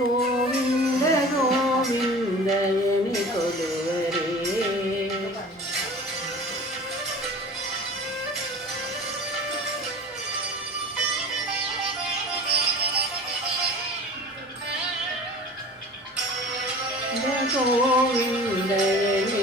ഗോവിന്ദ ഗോവിന്ദയനി കൊലുവരേ ഗോവിന്ദയനി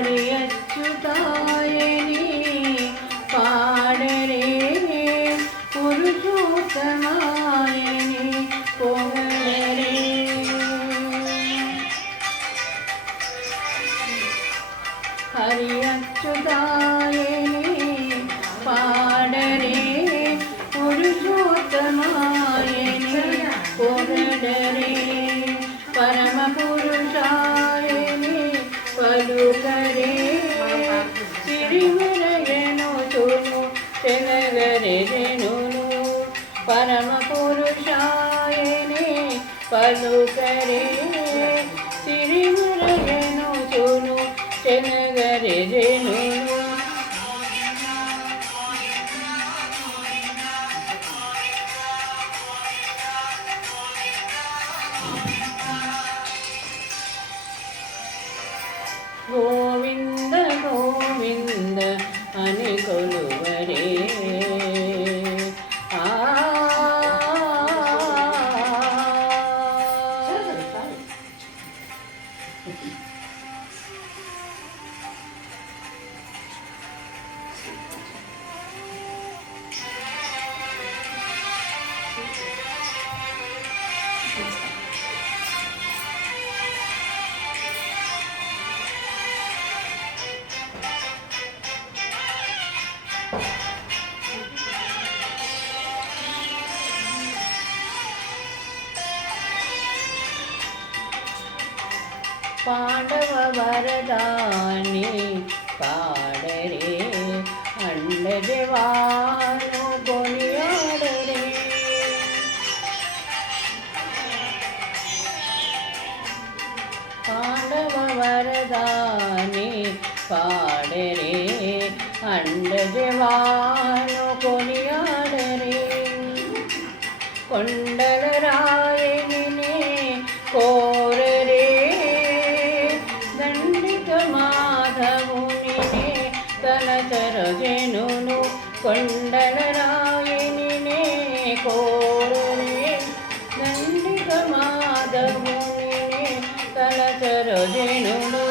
ഹരിയച്യുതായനി പാടരേ പുരുഷോത്തമായനി പൊങ്ങരേ ഹരിയച്യുതായനി મારું કરે શ્રી મુરગેનું સોનું તેને ઘરે જેનું പാണ്ഡവ വരദാനി പാടരേ അണ്ടജവാനു കൊണിയാടരേ പാണ്ഡവ വരദാനി പാടരേ അണ്ടജവാനു കൊണിയാടരേ കൊണ്ടലരായനിനെ കോരരേ కొండల రాయనినే కోరునే నందిక మాధవునినే కలచరజనుడు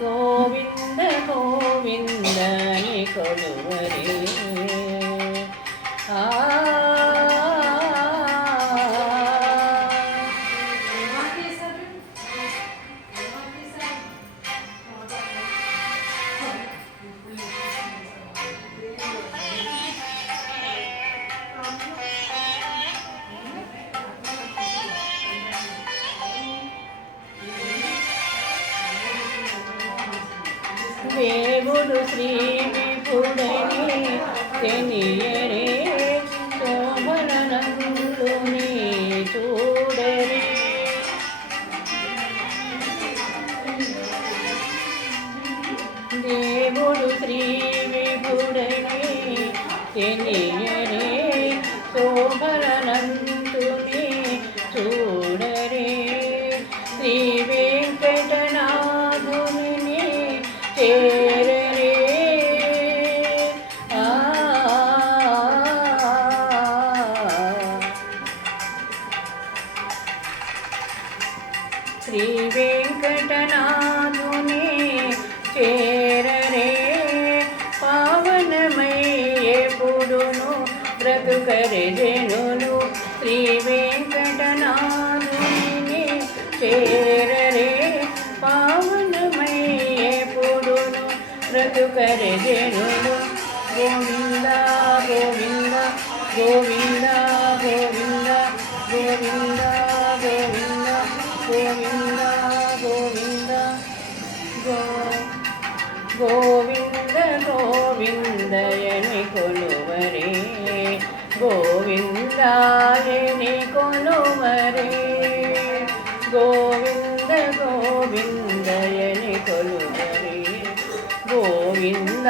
గోవింద గోవిందని కొలువరి. ఆ దేవుడు శ్రీ విపుడని తెలియరే శోభనందుని చూడరే దేవుడు శ్రీ విపుడని తెలియరే శ్రీ వెంకటనాథుని చేరరే పావనమై ఎప్పుడును బ్రతుకరే జనులు శ్రీ వెంకటనాథుని చేరరే పావనమై ఎప్పుడును బ్రతుకరే జనులు గోవింద గోవింద గోవింద గోవింద గోవింద గోవింద ഗോവിന്ദ ഗോവിന്ദ ഗോ ഗോവിന്ദ ഗോവിന്ദ എണിക്കൊള്ളുവരേ ഗോവിന്ദ എണിക്കൊള്ളുവരേ ഗോവിന്ദ ഗോവിന്ദ എണിക്കൊള്ളുവരേ ഗോവിന്ദ